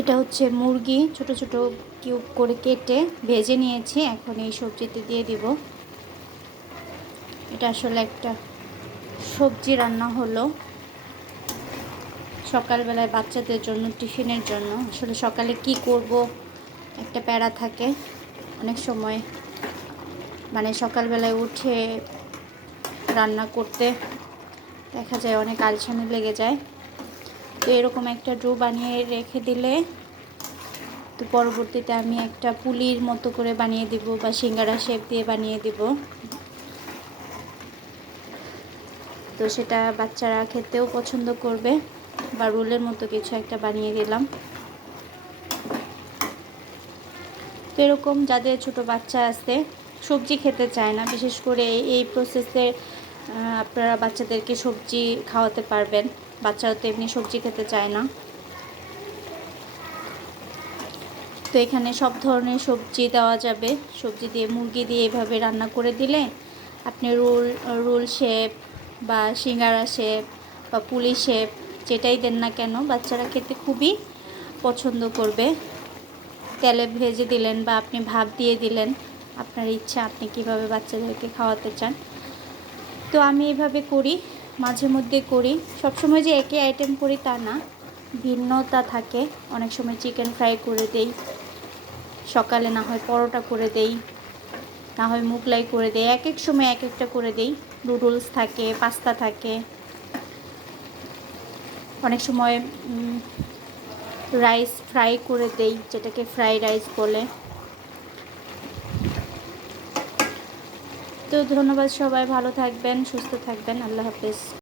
এটা হচ্ছে মুরগি, ছোট ছোট কিউব করে কেটে ভেজে নিয়েছি। এখন এই সবজিতে দিয়ে দিব। এটা আসলে একটা সবজি রান্না হলো সকালবেলায় বাচ্চাদের জন্য, টিফিনের জন্য। আসলে সকালে কি করব একটা প্যারা থাকে অনেক সময়, মানে সকালবেলায় উঠে রান্না করতে দেখা যায় অনেক আলসামি লেগে যায়। তো এরকম একটা ডো বানিয়ে রেখে দিলে তো পরবর্তীতে আমি একটা পুলির মতো করে বানিয়ে দিব বা সিঙ্গারা শেপ দিয়ে বানিয়ে দিব। তো সেটা বাচ্চারা খেতেও পছন্দ করবে, বা রোলের মতো কিছু একটা বানিয়ে দিলাম। তো এরকম যাদের ছোট বাচ্চা আছে, সবজি খেতে চায় না, বিশেষ করে এই প্রসেসে আপনারা বাচ্চাদেরকে সবজি খাওয়াতে পারবেন। বাচ্চারা তো এমনি সবজি খেতে চায় না। তো এখানে সব ধরনের সবজি দেওয়া যাবে। সবজি দিয়ে মুরগি দিয়ে এভাবে রান্না করে দিলে আপনি রোল শেপ বা সিঙ্গারা শেপ বা পুলি শেপ যেটাই দেন না কেন, বাচ্চারা খেতে খুবই পছন্দ করবে। তেলে ভেজে দিলেন বা আপনি ভাপ দিয়ে দিলেন, আপনার ইচ্ছা আপনি কিভাবে বাচ্চাদেরকে খাওয়াতে চান। তো আমি এভাবে করি, মাঝে মধ্যে করি। সবসময় যে একই আইটেম করি তা না, ভিন্নতা থাকে। অনেক সময় চিকেন ফ্রাই করে দেই, সকালে না হয় পরোটা করে দেই, না হয় মুগলাই করে দেই, এক এক সময় এক একটা করে দেই। নুডলস থাকে, পাস্তা থাকে, অনেক সময় রাইস ফ্রাই করে দেই, যেটাকে ফ্রাই রাইস বলে। তো ধন্যবাদ, সবাই ভালো থাকবেন, সুস্থ থাকবেন। আল্লাহ হাফেজ।